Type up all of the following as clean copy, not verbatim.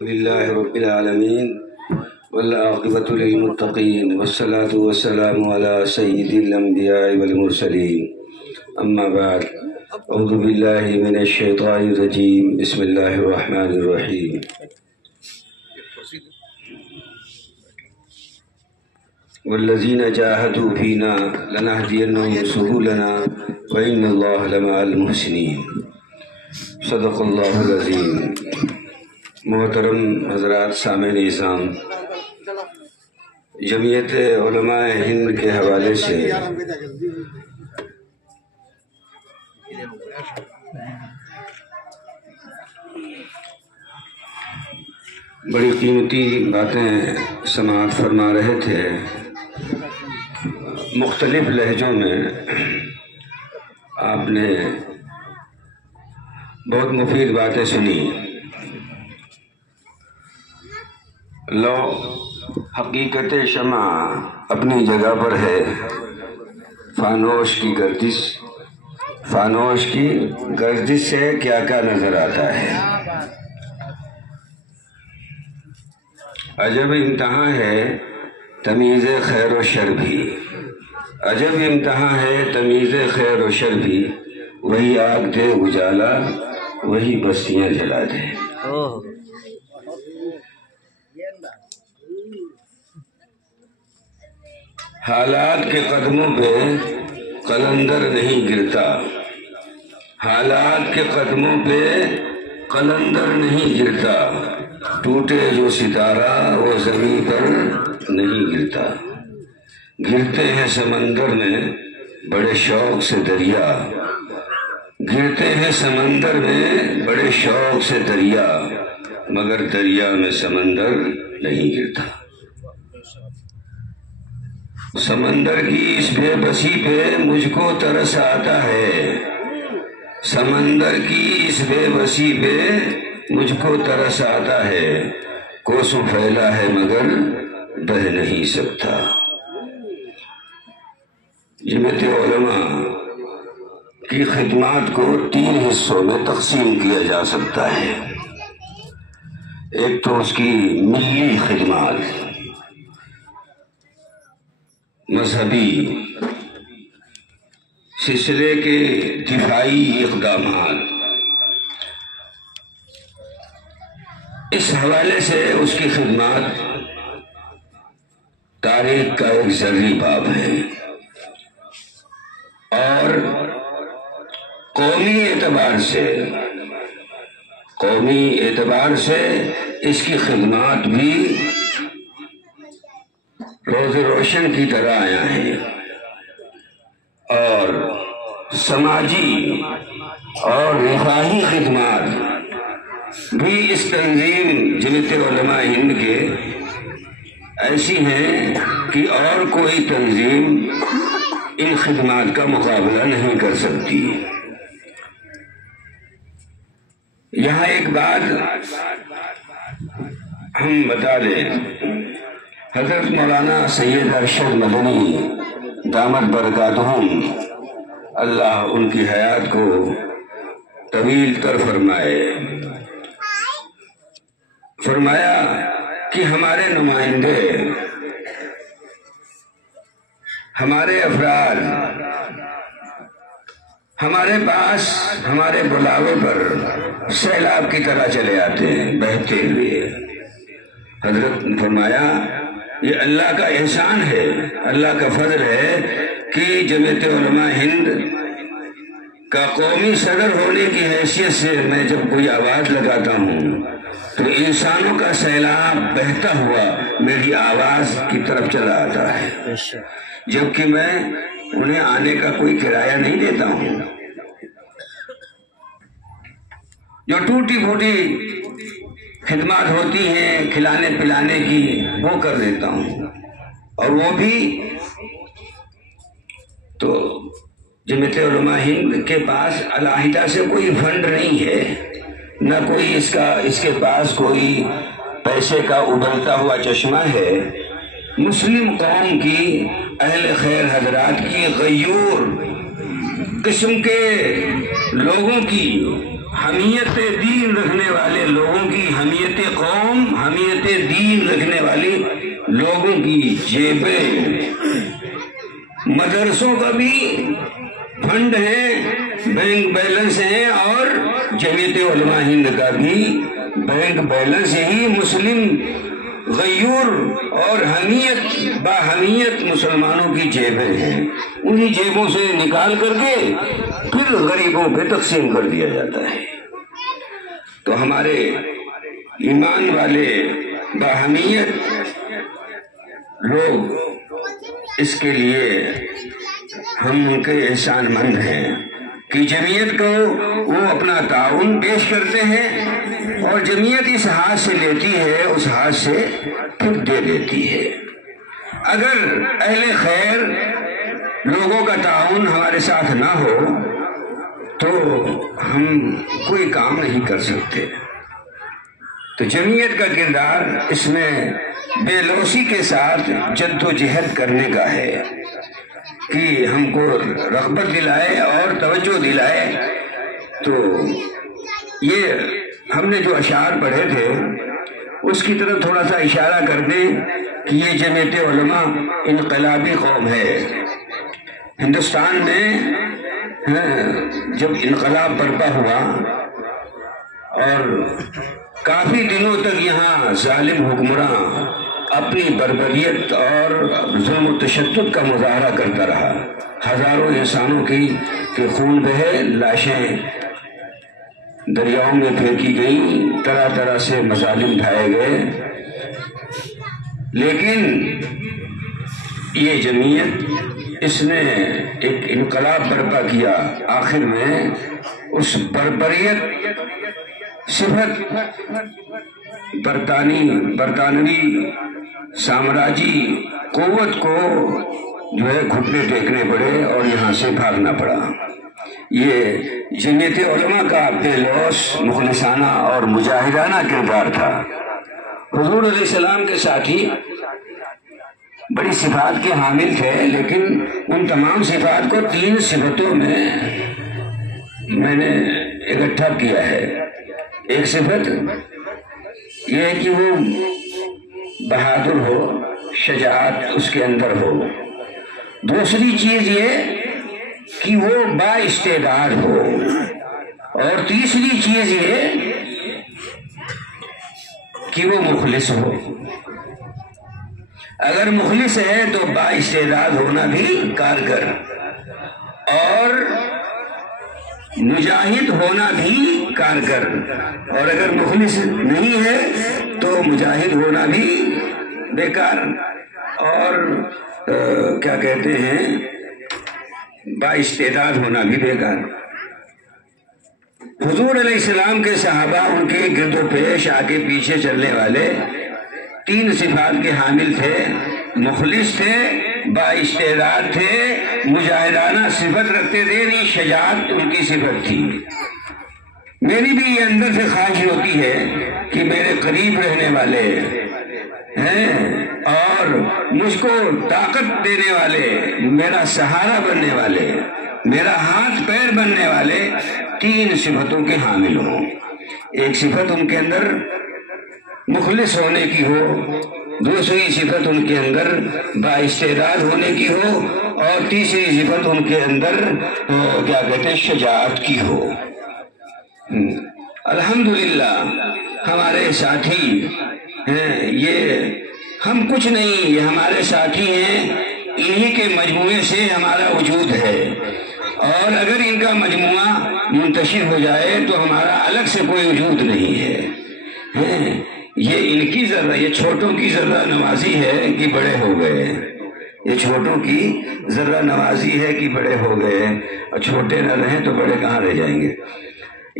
لله رب العالمين والعاقبة للمتقين والصلاة والسلام على سيد الأنبياء والمرسلين أما بعد أعوذ بالله من الشيطان الرجيم بسم الله الرحمن الرحيم والذين جاهدوا فينا لنهدينهم سبلنا وإن الله لمع المحسنين صدق اللہ العظیم۔ محترم حضرات سامعین اسلام، جمعیت علماء ہند کے حوالے سے بڑی قیمتی باتیں سماعت فرما رہے تھے۔ مختلف لہجوں میں آپ نے بہت مفید باتیں سنی۔ لو حقیقت شمع اپنی جگہ پر ہے، فانوش کی گردش سے کیا کیا نظر آتا ہے۔ عجب امتحان ہے تمیز خیر و شر بھی، عجب امتحان ہے تمیز خیر و شر بھی، وہی آگ دے اجالا وہی بستیاں جلا دے۔ حالات کے قدموں پہ قلندر نہیں گرتا، حالات کے قدموں پہ قلندر نہیں گرتا، ٹوٹے جو ستارہ وہ زمین پر نہیں گرتا۔ گرتے ہیں سمندر میں بڑے شوق سے دریا، گرتے ہیں سمندر میں بڑے شوق سے دریا، مگر دریا میں سمندر نہیں گرتا۔ سمندر کی اس بے بسی پہ مجھ کو ترس آتا ہے، سمندر کی اس بے بسی پہ مجھ کو ترس آتا ہے، کوسوں پھیلا ہے مگر بہ نہیں سکتا۔ جمعیت علماء کی خدمات کو 3 حصوں میں تقسیم کیا جا سکتا ہے۔ ایک تو اس کی ملی خدمات، مذہبی سلسلے کے دفاعی اقدامات، اس حوالے سے اس کی خدمات تاریخ کا ایک زرعی باب ہے، اور قومی اعتبار سے اس کی خدمات بھی روز روشن کی طرح آیا ہے، اور سماجی اور رفاہی خدمات بھی اس تنظیم جمعیت علماء ہند کے ایسی ہیں کہ اور کوئی تنظیم ان خدمات کا مقابلہ نہیں کر سکتی۔ یہاں ایک بات ہم بتا دیں، حضرت مولانا سید ارشد مدنی دامت برکاتہم، اللہ ان کی حیات کو طویل تر فرمائے، فرمایا کہ ہمارے نمائندے، ہمارے افراد ہمارے پاس ہمارے بلاوے پر سیلاب کی طرح چلے آتے ہیں بہتے ہوئے۔ حضرت نے فرمایا یہ اللہ کا احسان ہے، اللہ کا فضل ہے کہ جمعیت علماء ہند کا قومی صدر ہونے کی حیثیت سے میں جب کوئی آواز لگاتا ہوں تو انسانوں کا سیلاب بہتا ہوا میری آواز کی طرف چلا آتا ہے، جبکہ میں انہیں آنے کا کوئی کرایہ نہیں دیتا ہوں۔ جو ٹوٹی پھوٹی خدمات ہوتی ہیں کھلانے پلانے کی وہ کر دیتا ہوں، اور وہ بھی تو جمعیت علماء ہند کے پاس علیحدہ سے کوئی فنڈ نہیں ہے، نہ کوئی اس کے پاس کوئی پیسے کا ابلتا ہوا چشمہ ہے۔ مسلم قوم کی اہل خیر حضرات کی غیور قسم کے لوگوں کی حمیت دین رکھنے والے لوگوں کی، حمیت قوم، حمیت دین رکھنے والی لوگوں کی جیبیں، مدرسوں کا بھی فنڈ ہے، بینک بیلنس ہے، اور جمعیت علماء ہند کا بھی بینک بیلنس ہی مسلم غیور اور حمیت باحمیت مسلمانوں کی جیبیں ہیں، انہی جیبوں سے نکال کر کے پھر غریبوں پہ تقسیم کر دیا جاتا ہے۔ تو ہمارے ایمان والے باحمیت لوگ، اس کے لیے ہم ان کے احسان مند ہیں کہ جمعیت کو وہ اپنا تعاون پیش کرتے ہیں، اور جمعیت اس ہاتھ سے لیتی ہے اس ہاتھ سے پھر دے دیتی ہے۔ اگر اہل خیر لوگوں کا تعاون ہمارے ساتھ نہ ہو تو ہم کوئی کام نہیں کر سکتے۔ تو جمعیت کا کردار اس میں بے لوثی کے ساتھ جد و جہد کرنے کا ہے کہ ہم کو رغبت دلائے اور توجہ دلائے۔ تو یہ ہم نے جو اشعار پڑھے تھے اس کی طرف تھوڑا سا اشارہ کر دیں کہ یہ جمعیت علماء انقلابی قوم ہے۔ ہندوستان میں جب انقلاب برپا ہوا اور کافی دنوں تک یہاں ظالم حکمراں اپنی بربریت اور ظلم و تشدد کا مظاہرہ کرتا رہا، ہزاروں انسانوں کی کہ خون بہے، لاشیں دریاؤں میں پھینکی گئیں، طرح طرح سے مظالم ڈھائے گئے، لیکن یہ جمعیت اس نے ایک انقلاب برپا کیا۔ آخر میں اس بربریت صفت برطانوی سامراجی قوت کو جو ہے گھٹنے ٹیکنے پڑے اور یہاں سے بھاگنا پڑا۔ یہ جمعیت علماء کا بے لوث، مخلصانہ اور مجاہدانہ کردار تھا۔ حضور علیہ السلام کے ساتھی بڑی صفات کے حامل تھے، لیکن ان تمام صفات کو 3 صفتوں میں نے اکٹھا کیا ہے۔ ایک صفت یہ ہے کہ وہ بہادر ہو، شجاعت اس کے اندر ہو۔ دوسری چیز یہ کہ وہ با استعداد ہو، اور تیسری چیز یہ کہ وہ مخلص ہو۔ اگر مخلص ہے تو با استعداد ہونا بھی کارگر، اور مجاہد ہونا بھی کارگر، اور اگر مخلص نہیں ہے تو مجاہد ہونا بھی بیکار، اور کیا کہتے ہیں با استعداد ہونا بھی بیکار۔ حضور علیہ السلام کے صحابہ، ان کے گرد و پیش آگے پیچھے چلنے والے 3 صفات کے حامل تھے، مخلص تھے، با استعداد تھے، مجاہدانہ صفت رکھتے تھے، نہیں شجاعت ان کی صفت تھی۔ میری بھی یہ اندر سے خواہش ہوتی ہے کہ میرے قریب رہنے والے ہیں اور مجھ کو طاقت دینے والے، میرا سہارا بننے والے، میرا ہاتھ پیر بننے والے 3 صفتوں کے حامل ہوں۔ ایک صفت ان کے اندر مخلص ہونے کی ہو، دوسری صفت ان کے اندر با استعداد ہونے کی ہو، اور تیسری صفت ان کے اندر کیا کہتے ہیں شجاعت کی ہو۔ الحمدللہ ہمارے ساتھی ہیں، یہ ہم کچھ نہیں، یہ ہمارے ساتھی ہیں، انہی کے مجموعے سے ہمارا وجود ہے، اور اگر ان کا مجموعہ منتشر ہو جائے تو ہمارا الگ سے کوئی وجود نہیں ہے۔ یہ ان کی ذرہ، یہ چھوٹوں کی ذرہ نوازی ہے کہ بڑے ہو گئے، یہ چھوٹوں کی ذرہ نوازی ہے کہ بڑے ہو گئے، اور چھوٹے نہ رہیں تو بڑے کہاں رہ جائیں گے۔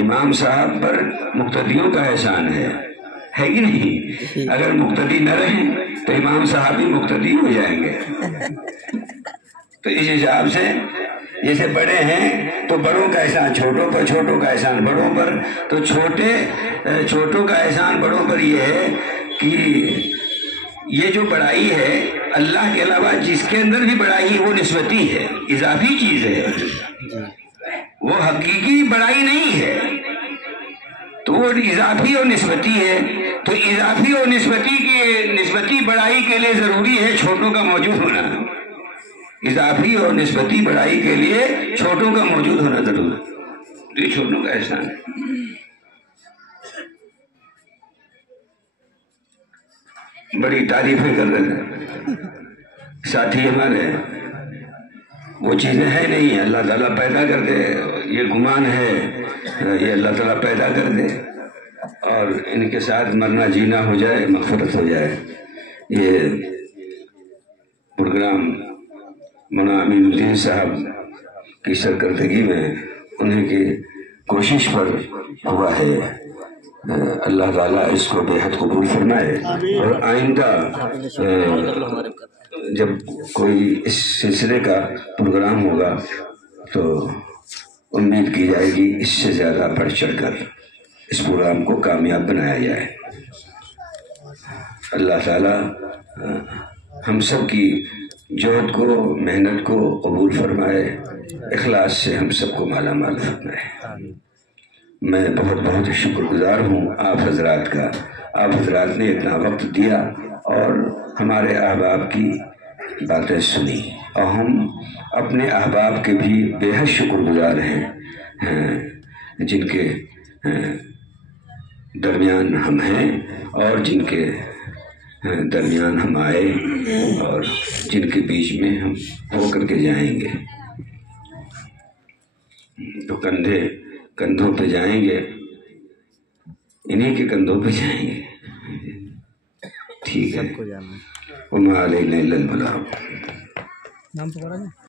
امام صاحب پر مقتدیوں کا احسان ہے کہ نہیں؟ اگر مقتدی نہ رہیں تو امام صاحب بھی مقتدی ہو جائیں گے۔ تو اس حساب سے جیسے بڑے ہیں تو بڑوں کا احسان چھوٹوں پر، چھوٹوں کا احسان بڑوں پر، تو چھوٹوں کا احسان بڑوں پر یہ ہے کہ یہ جو بڑائی ہے اللہ کے علاوہ جس کے اندر بھی بڑائی وہ نسبتی ہے، اضافی چیز ہے، وہ حقیقی بڑائی نہیں ہے۔ تو وہ اضافی اور نسبتی ہے. تو اضافی اور نسبتی بڑائی کے لیے ضروری ہے چھوٹوں کا موجود ہونا. اضافی اور نسبتی بڑائی کے لیے چھوٹوں کا موجود ہونا ضروری ہے. یہ چھوٹوں کا احسان ہے. بڑی تعریفیں کر رہے تھے ساتھی ہمارے. وہ چیزیں ہیں نہیں. اللہ تعالیٰ پیدا کر دے. یہ گمان ہے یہ اللہ تعالیٰ پیدا کر دے اور ان کے ساتھ مرنا جینا ہو جائے, مغفرت ہو جائے. یہ پروگرام مولانا امین الدین صاحب کی سرکردگی میں انہیں کی کوشش پر ہوا ہے. اللہ تعالیٰ اس کو بے حد قبول فرمائے. اور آئندہ جب کوئی اس سلسلے کا پروگرام ہوگا تو امید کی جائے گی اس سے زیادہ بڑھ چڑھ کر اس پروگرام کو کامیاب بنایا جائے. اللہ تعالیٰ ہم سب کی جہد کو, محنت کو قبول فرمائے, اخلاص سے ہم سب کو مالا مال فرمائے. میں بہت بہت شکر گزار ہوں آپ حضرات کا. آپ حضرات نے اتنا وقت دیا اور ہمارے احباب کی باتیں سنی, اور ہم اپنے احباب کے بھی بے حد شکر گزار ہیں جن کے درمیان ہم ہیں اور جن کے درمیان ہم آئے اور جن کے بیچ میں ہم ہو کر کے جائیں گے. تو کندھوں پہ جائیں گے, انہیں کے کندھوں پہ جائیں گے. ٹھیک ہے. وما علینا الا البلاغ.